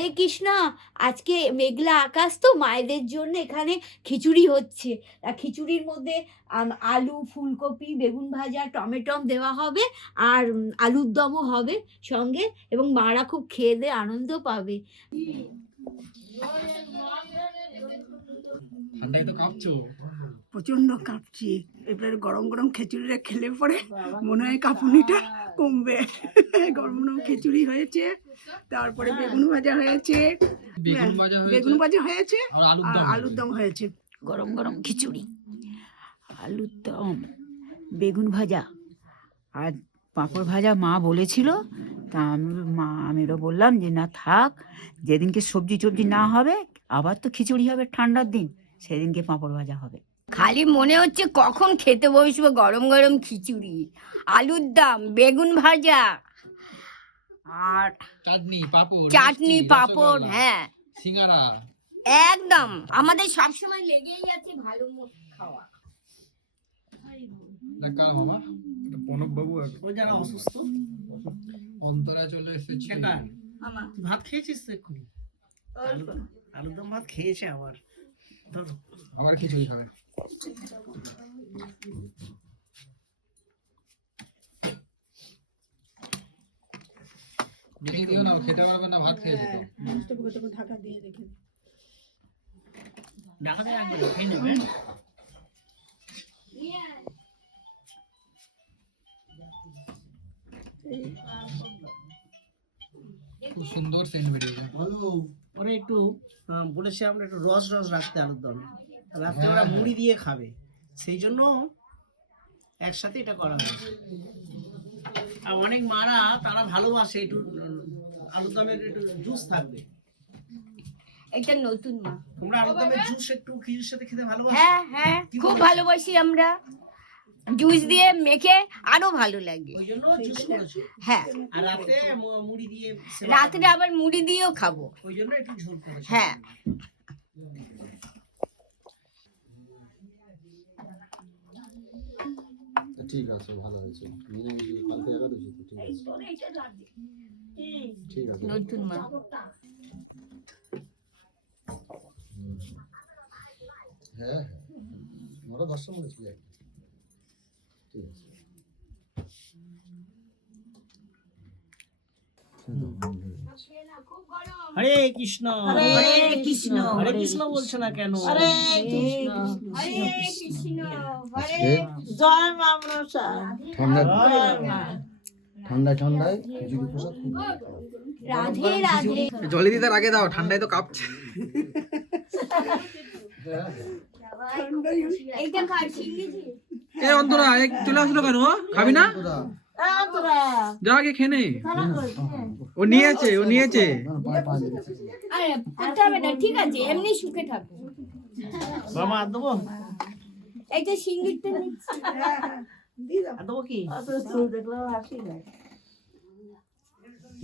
হরে কৃষ্ণ। আজকে মেঘলা আকাশ তো, মায়েদের জন্য এখানে খিচুড়ি হচ্ছে। খিচুড়ির মধ্যে আলু, ফুলকপি, বেগুন ভাজা, টমেটম দেওয়া হবে, আর আলুর দমও হবে সঙ্গে, এবং মারা খুব খেয়ে দিয়ে আনন্দ পাবে। প্রচন্ড কাঁপছি। এবারে গরম গরম খিচুড়িটা খেলে পরে মনে হয় কাঁপুনিটা কমবে। গরম গরম খিচুড়ি হয়েছে, তারপরে বেগুন ভাজা হয়েছে, বেগুন ভাজা হয়েছে, আর আলুর দম হয়েছে। গরম গরম খিচুড়ি, আলুর দম, বেগুন ভাজা আর পাঁপড় ভাজা মা বলেছিল। তা আমিও বললাম যে না থাক, যেদিনকে সবজি টবজি না হবে, আবার তো খিচুড়ি হবে ঠান্ডার দিন, সেদিনকে পাঁপড় ভাজা হবে। খালি মনে হচ্ছে কখন খেতে বসবো গরম গরম খিচুড়ি, আলুর দম, বেগুন ভাজা, আর চাটনি পাঁপড়, হ্যাঁ সিঙ্গারা, একদম আমাদের সবসময় লেগেই আছে ভালো মতো খাওয়া। প্রণব বাবু যারা অসুস্থ, অন্তরা চলে এসেছে। ভাত খেয়েছিস তো এক্ষুনি? আলুর দম ভাত খেয়েছে, আবার খিচুড়ি খাবে। দেখে দিও না, খেতে পারবে না, ভাত খেয়েছে তো। ঢাকা দিয়ে রেখে ঢাকা দিয়ে রাখবে, খেয়ে নেবে। খুব সুন্দর সেন্ট বেরিয়েছে। ওরা একটু বলেছে আমরা একটু রস রস রাখতে আলুর দমে, রাত্রে ওরা মুড়ি দিয়ে খাবে, সেই জন্য একসাথে এটা করা হয়েছে। আর অনেক মারা তারা ভালোবাসে একটু আলুর দমের একটু জুস থাকবে। এটা নতুন মা, তোমরা আলুর দমের জুস একটু খিচুড়ির সাথে খেতে ভালোবাসো? হ্যাঁ হ্যাঁ, খুব ভালোবাসি আমরা। জুস দিয়ে মেখে আরো ভালো লাগে, ওই জন্য জুস করেছো। হ্যাঁ, আর রাতে মুড়ি দিয়ে, রাত্রে আবার মুড়ি দিয়েও খাবো, ওই জন্য একটু ঝোল করেছো। হ্যাঁ। ঠিক আছে, ভালো হয়েছে। কালকে একাদশী তো, ঠিক আছে, ঠিক আছে। নতুন মা, হ্যাঁ আমরা 10টা মনে ছিল, ঠিক আছে। হরে কৃষ্ণ, হরে কৃষ্ণ, হরে কৃষ্ণ বলছো না কেন? হরে কৃষ্ণ, হরে কৃষ্ণ, হরে জয় মা মনসা। ঠান্ডায় খিচুড়ি প্রসাদ খুব ভালো। রাধে রাধে। জলে দিদার আগে দাও, ঠান্ডায় তো কাঁপছে। এইটা খাচ্ছি এ অন্তরা চলে আসলো কেন? খাবি না? যা আগে খেয়ে নে। ও নিয়েছে। আরে করতে হবে না, ঠিক আছে, এমনি সুখে থাকো। মামা আর দেবো? এইটা সিঙ্গিরটা নিচ্ছি, আর দেবো কি?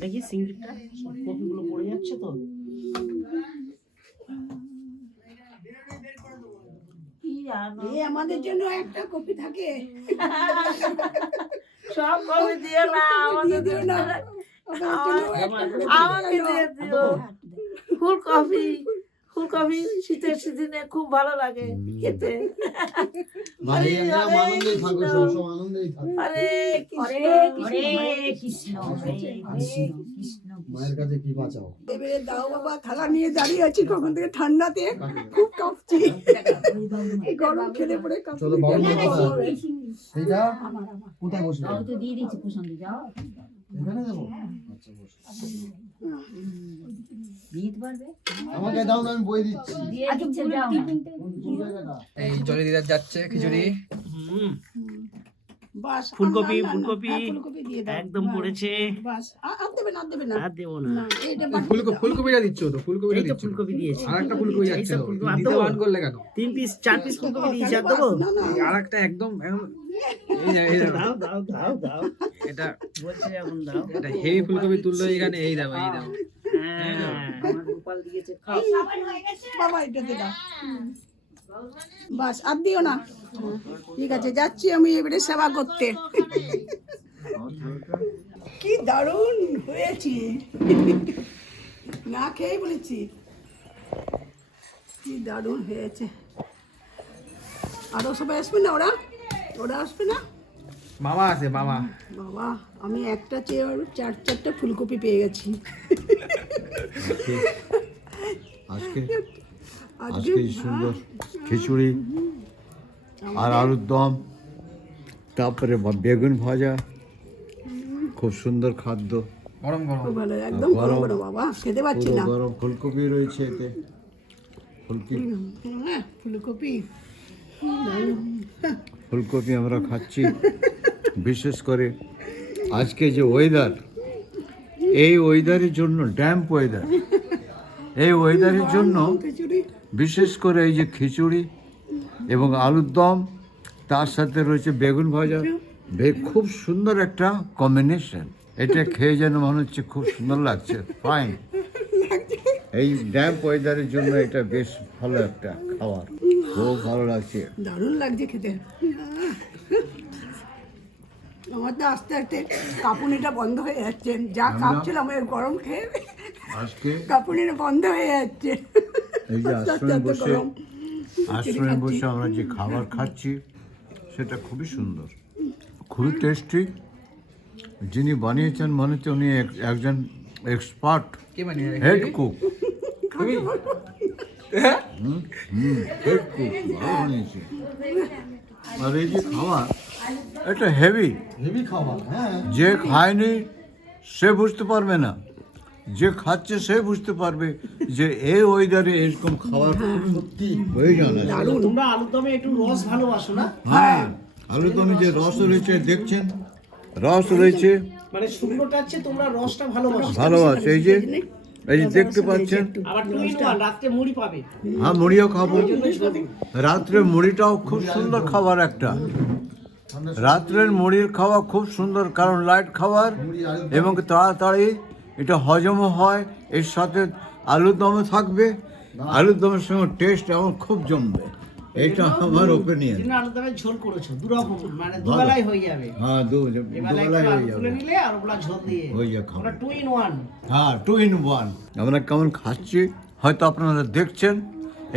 দেখি সিঙ্গিরটা, সব কপিগুলো পড়ে যাচ্ছে তো। আমাদের জন্য একটা কপি থাকে, সব কপি দিয়ে না, আমাদের দিও না, আমাকে দিয়ে দিও। ফুলকপি শীতের সিজনে খুব ভালো লাগে খেতে। মানে আনন্দেই থাকো, সবসময় আনন্দেই থাকো। হরে কৃষ্ণ, মায়ের কাছে কি বাঁচাও। এবারে দাও বাবা, থালা নিয়ে দাঁড়িয়ে আছি কখন থেকে, ঠান্ডাতে খুব কাঁপছি, এই গরম খেলে পরে কাঁপছি। চলো বাবু, সেইটা কোথায় বসবে? দিয়ে দিচ্ছি প্রসঙ্গ, যাও এখানে দেবো। আচ্ছা বসো। দিতে পারবে, আমাকে দাও না, আমি বই দিচ্ছি। দিয়ে দিচ্ছে, যাও কোন জায়গাটা? এই জলে দিদার যাচ্ছে খিচুড়ি। বাস, ফুলকপি দিয়ে দাও, একদম পড়েছে। বাস, আর দেবে না, আর দেবো না। এইটা ফুলকপিটা দিচ্ছ তো? ফুলকপিটা দিচ্ছ? ফুলকপি দিয়েছি। আর একটা ফুলকপি যাচ্ছে। দিতে বান করলে কেন? 3 পিস 4 পিস ফুলকপি দিয়েছি, আর দেবো? আর একটা একদম এই দাও। এটা বলছে এখন দাও। এটা হেভি ফুলকপি তুললো এখানে, এই দাও। আমার গোপাল দিয়েছে, খাও। বাবা এটাতে দাও, বাস, আর দিও না। ঠিক আছে, যাচ্ছি আমি এবারে সেবা করতে। কি দারুণ হয়েছে। না খেয়েই বলেছি কি দারুণ হয়েছে। আরো সবাই আসবে না? ওরা আসবে না? মামা আছে মামা। বাবা, আমি একটা চেয়ে 4-4টা ফুলকপি পেয়ে গেছি আজকে আজকে এই সুন্দর খিচুড়ি আর আলুর দম, তারপরে বেগুন ভাজা, খুব সুন্দর খাদ্য। গরম গরম খুব ভালো, একদম গরম গরম বাবা, খেতে পাচ্ছি পুরো না। গরম ফুলকপি রয়েছে এতে, ফুলকপি ফুলকপি আমরা খাচ্ছি। বিশেষ করে আজকে যে ওয়েদার, এই ওয়েদারের জন্য, ড্যাম্প ওয়েদার, এই ওয়েদারের জন্য খিচুড়ি বিশেষ করে এই যে খিচুড়ি এবং আলুর দম, তার সাথে রয়েছে বেগুন ভাজা, খুব সুন্দর একটা কম্বিনেশন। এটা খেয়ে যেন মনে হচ্ছে খুব সুন্দর লাগছে, ফাইন। এই ড্যাম্প ওয়েদারের জন্য এটা বেশ ভালো একটা খাবার, খুব ভালো লাগছে। দারুণ লাগছে খেতে। আমার তো আস্তে আস্তে কাঁপুনিটা বন্ধ হয়ে যাচ্ছে, যা কাঁপছিলাম এর গরম খেয়ে আজকে কাঁপুনিটা বন্ধ হয়ে যাচ্ছে। এই যে আস্তে আশ্রমে আস্তে বসে, গরম। আশ্রমে বসে আমরা যে খাবার খাচ্ছি সেটা খুবই সুন্দর, খুবই টেস্টি। যিনি বানিয়েছেন মনে হচ্ছে উনি একজন এক্সপার্ট কে বানিয়ে হেড কুক। হেড কুক ভালো বানিয়েছে। আর এই যে খাবার, এটা হেভি খাবার। যে খায়নি সে বুঝতে পারবে না, যে খাচ্ছে সে বুঝতে পারবে যে এই ওয়েদারে এরকম খাবার সত্যি প্রয়োজন আছে। তোমরা আলুর দমে একটু রস ভালোবাসো না? হ্যাঁ, আলুর দমে যে রস রয়েছে দেখছেন, রস রয়েছে, মানে শুকনোটা আছে, তোমরা রসটা ভালোবাসো। ভালোবাসে। এই যে দেখতে পাচ্ছেন, আবার 2 in 1 রাতে মুড়ি পাবে। হ্যাঁ, মুড়িও খাবো। রাত্রে মুড়িটাও খুব সুন্দর খাবার একটা। রাত্রের মুড়ির খাওয়া খুব সুন্দর, কারণ লাইট খাবার এবং তাড়াতাড়ি এটা হজমও হয়। এর সাথে আলুর দমও থাকবে, আলুর দমের সঙ্গে টেস্ট আমার খুব জমবে, এটা আমার ওপিনিয়ন। কিন্তু আলুর দমে ঝোল করেছো দুরকম, মানে দুবেলাই হয়ে যাবে। হ্যাঁ, দুবেলাই দুবেলায় হয়ে তুলে যাবে, নিলে আর ওগুলা ঝোল দিয়ে হয়ে যাবে খাবার। আমরা 2 in 1। হ্যাঁ, 2 in 1। আমরা কেমন খাচ্ছি হয়তো আপনারা দেখছেন,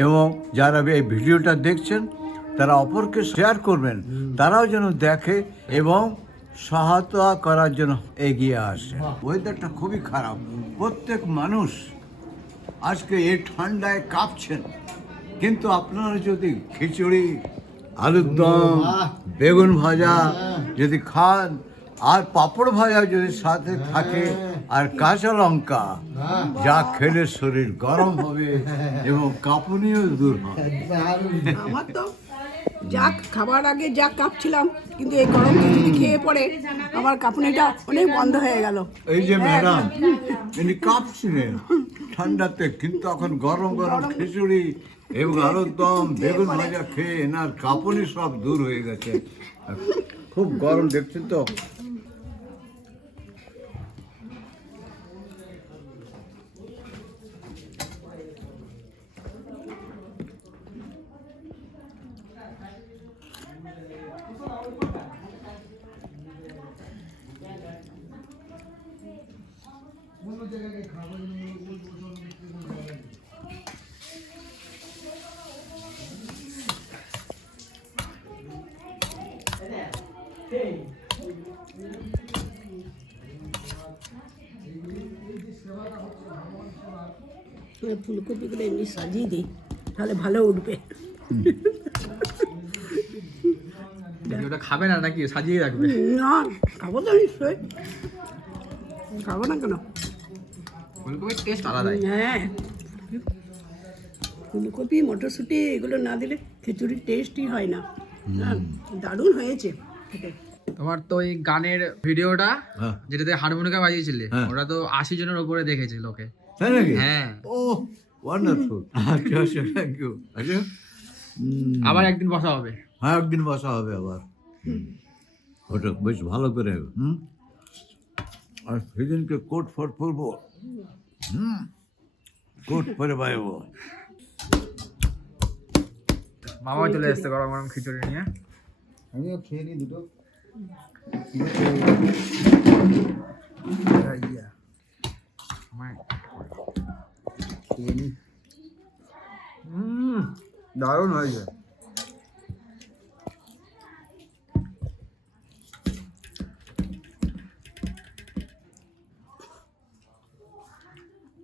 এবং যারা এই ভিডিওটা দেখছেন তারা অপরকে শেয়ার করবেন, তারাও যেন দেখে এবং সহায়তা করার জন্য এগিয়ে আসে। ওয়েদারটা খুবই খারাপ, প্রত্যেক মানুষ আজকে এই ঠান্ডায় কাঁপছেন, কিন্তু আপনারা যদি খিচুড়ি, আলুর দম, বেগুন ভাজা যদি খান, আর পাঁপড় ভাজা যদি সাথে থাকে, আর কাঁচা লঙ্কা, যা খেলে শরীর গরম হবে এবং কাঁপুনিও দূর হবে। আমার তো যা খাবার আগে যা কাঁপছিলাম, কিন্তু এই গরম খিচুড়ি খেয়ে পরে আমার কাঁপুনিটা অনেক বন্ধ হয়ে গেল। এই যে ম্যাডাম, ইনি কাঁপছিলেন ঠান্ডাতে, কিন্তু এখন গরম গরম খিচুড়ি এবং আলুর দম, বেগুন ভাজা খেয়ে এনার কাঁপুনি সব দূর হয়ে গেছে। খুব গরম দেখছেন তো। ফুলকপিগুলো এমনি সাজিয়ে দিই, তাহলে ভালো উঠবে। ওটা খাবে না নাকি সাজিয়ে রাখবে? না, খাবো তো নিশ্চয়ই, খাবো না কেন? ফুলকপির টেস্ট আলাদাই। হ্যাঁ, ফুলকপি, মটরশুঁটি এগুলো না দিলে খিচুড়ির টেস্টই হয় না। দারুণ হয়েছে খেতে। তোমার তো ওই গানের ভিডিওটা হ্যাঁ। যেটাতে হারমোনিয়াম বাজিয়েছিলে, হ্যাঁ। ওটা তো 80 জনের উপরে দেখেছে লোকে। তাই নাকি? হ্যাঁ, ও ওয়ান্ডারফুল। আচ্ছা আচ্ছা, থ্যাংক ইউ। আচ্ছা, আবার একদিন বসা হবে। হ্যাঁ, একদিন বসা হবে আবার। ওটা বেশ ভালো করে। আর সেদিনকে কোট ফট পরবো, কোট পরে বাইবো। মামা চলে এসছে গরম গরম খিচুড়ি নিয়ে। আমিও খেয়ে নিই দুটো। আমার দারুণ হয়েছে।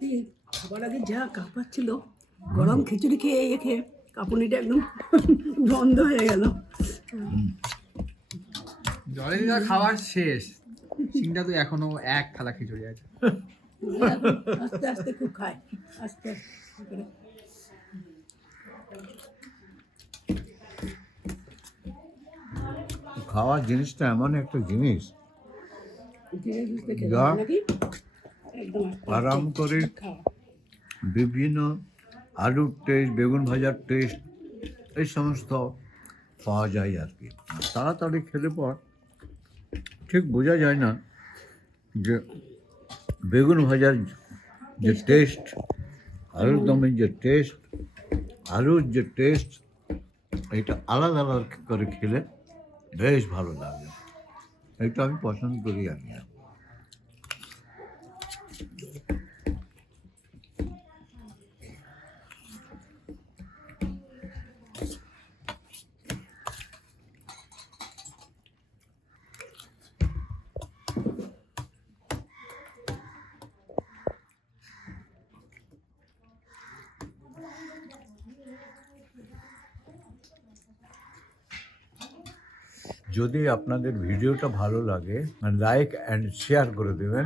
এই খাবার আগে যা কাঁপাচ্ছিল, গরম খিচুড়ি খেয়ে খেয়ে কাঁপুনিটা একদম বন্ধ হয়ে গেল। জলে দিদা খাবার শেষ, সিংটা তো এখনো এক থালা খিচুড়ি আছে। আস্তে আস্তে খুব খায়, আস্তে আস্তে করে। খাওয়ার জিনিসটা এমন একটা জিনিস, ধীরে সুস্থে খেতে যা হবে নাকি? একদম আস্তে আরাম করে খাওয়া। বিভিন্ন আলুর টেস্ট, বেগুন ভাজার টেস্ট, এই সমস্ত পাওয়া যায় আর কি। তাড়াতাড়ি খেলে পর ঠিক বোঝা যায় না যে বেগুন ভাজার যে টেস্ট, আলুর দমের যে টেস্ট, আলুর যে টেস্ট, এটা আলাদা আলাদা করে খেলে বেশ ভালো লাগে। এটা আমি পছন্দ করি আর কি। যদি আপনাদের ভিডিওটা ভালো লাগে লাইক অ্যান্ড শেয়ার করে দেবেন।